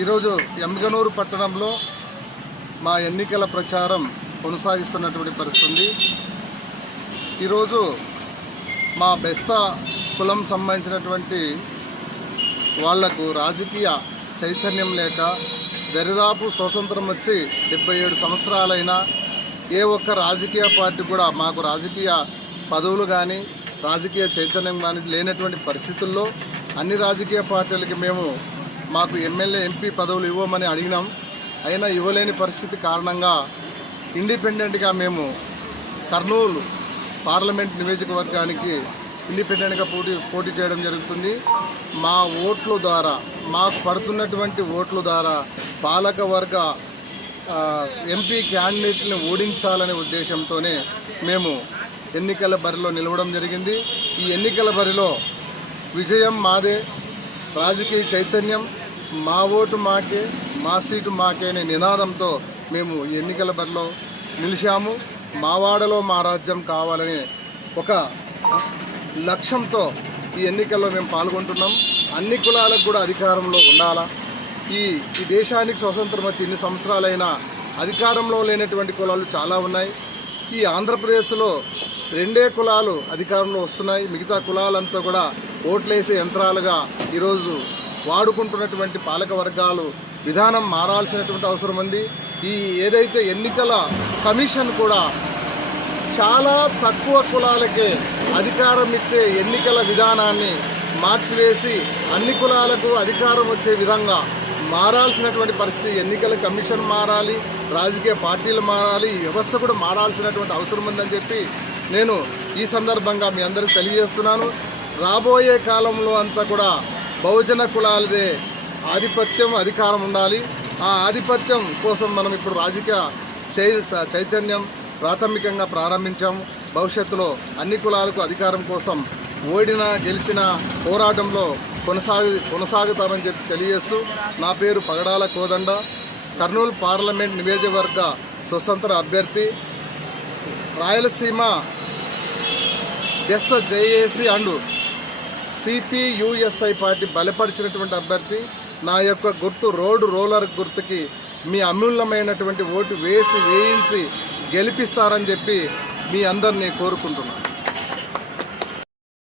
ఈరోజు ఎంగనూరు పట్టణంలో మా ఎన్నికల ప్రచారం కొనసాగిస్తున్నటువంటి పరిస్థితి ఉంది. ఈరోజు మా బెస్స కులం సంబంధించినటువంటి వాళ్ళకు రాజకీయ చైతన్యం లేక దరిదాపు స్వతంత్రం వచ్చి డెబ్బై ఏడు సంవత్సరాలైనా ఏ ఒక్క రాజకీయ పార్టీ కూడా మాకు రాజకీయ పదవులు కానీ రాజకీయ చైతన్యం కానీ లేనటువంటి పరిస్థితుల్లో అన్ని రాజకీయ పార్టీలకి మేము మాకు ఎమ్మెల్యే ఎంపీ పదవులు ఇవ్వమని అడిగినాం. అయినా ఇవ్వలేని పరిస్థితి కారణంగా ఇండిపెండెంట్గా మేము కర్నూలు పార్లమెంట్ నియోజకవర్గానికి ఇండిపెండెంట్గా పోటీ పోటీ చేయడం జరుగుతుంది. మా ఓట్ల ద్వారా మాకు పడుతున్నటువంటి ఓట్ల ద్వారా పాలకవర్గ ఎంపీ క్యాండిడేట్ని ఓడించాలనే ఉద్దేశంతోనే మేము ఎన్నికల బరిలో నిలవడం జరిగింది. ఈ ఎన్నికల బరిలో విజయం మాదే. రాజకీయ చైతన్యం మా ఓటు మాకే మా సీటు మాకే అనే నినాదంతో మేము ఈ ఎన్నికల బరిలో నిలిచాము. మా వాడలో మా రాజ్యం కావాలనే ఒక లక్ష్యంతో ఈ ఎన్నికల్లో మేము పాల్గొంటున్నాం. అన్ని కులాలకు కూడా అధికారంలో ఉండాలా? ఈ ఈ దేశానికి స్వతంత్రం వచ్చి ఇన్ని సంవత్సరాలైనా అధికారంలో లేనటువంటి కులాలు చాలా ఉన్నాయి. ఈ ఆంధ్రప్రదేశ్లో రెండే కులాలు అధికారంలో వస్తున్నాయి. మిగతా కులాలంతా కూడా ఓట్లేసే యంత్రాలుగా ఈరోజు వాడుకుంటున్నటువంటి పాలక వర్గాలు విధానం మారాల్సినటువంటి అవసరం ఉంది. ఈ ఏదైతే ఎన్నికల కమిషన్ కూడా చాలా తక్కువ కులాలకే అధికారం ఇచ్చే ఎన్నికల విధానాన్ని మార్చివేసి అన్ని కులాలకు అధికారం వచ్చే విధంగా మారాల్సినటువంటి పరిస్థితి ఎన్నికల కమిషన్ మారాలి రాజకీయ పార్టీలు మారాలి ఈ వ్యవస్థ కూడా మారాల్సినటువంటి అవసరం ఉందని చెప్పి నేను ఈ సందర్భంగా మీ అందరికీ తెలియజేస్తున్నాను. రాబోయే కాలంలో అంతా కూడా బహుజన కులాలదే ఆధిపత్యం అధికారం ఉండాలి. ఆ ఆధిపత్యం కోసం మనం ఇప్పుడు రాజకీయ చై చైతన్యం ప్రాథమికంగా ప్రారంభించాము భవిష్యత్తులో అన్ని కులాలకు అధికారం కోసం ఓడిన గెలిచిన పోరాటంలో కొనసాగి కొనసాగుతామని చెప్పి తెలియజేస్తూ నా పేరు పగడాల కోదండ. కర్నూలు పార్లమెంట్ నియోజకవర్గ స్వతంత్ర అభ్యర్థి Rayalaseema S JAC and CPUSI party బలపరిచినటువంటి అభ్యర్థి నా యొక్క గుర్తు రోడ్డు రోలర్ గుర్తుకి మీ అమూల్యమైనటువంటి ఓటు వేసి వేయించి గెలిపిస్తారని చెప్పి మీ అందరినీ కోరుకుంటున్నాను.